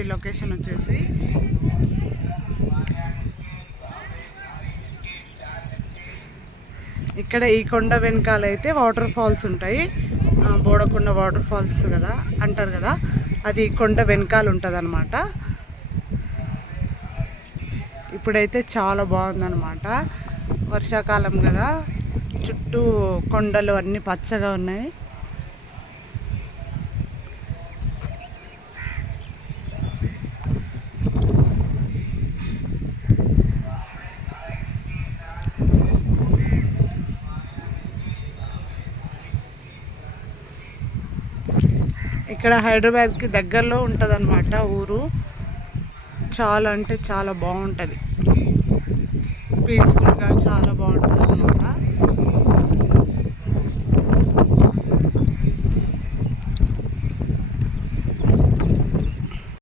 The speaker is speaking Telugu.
ఉంటుంది లొకేషన్ వచ్చేసి. ఇక్కడ ఈ కొండ వెనకాల అయితే వాటర్ ఫాల్స్ ఉంటాయి. బోడకొండ వాటర్ ఫాల్స్ కదా అంటారు కదా, అది కొండ వెనకాల ఉంటుంది అన్నమాట. ఇప్పుడైతే చాలా బాగుందన్నమాట, వర్షాకాలం కదా, చుట్టూ కొండలు అన్నీ పచ్చగా ఉన్నాయి. ఇక్కడ హైదరాబాద్కి దగ్గరలో ఉంటుంది అన్నమాట ఊరు. చాలా అంటే చాలా బాగుంటుంది, పీస్ఫుల్గా చాలా బాగుంటుంది అన్నమాట.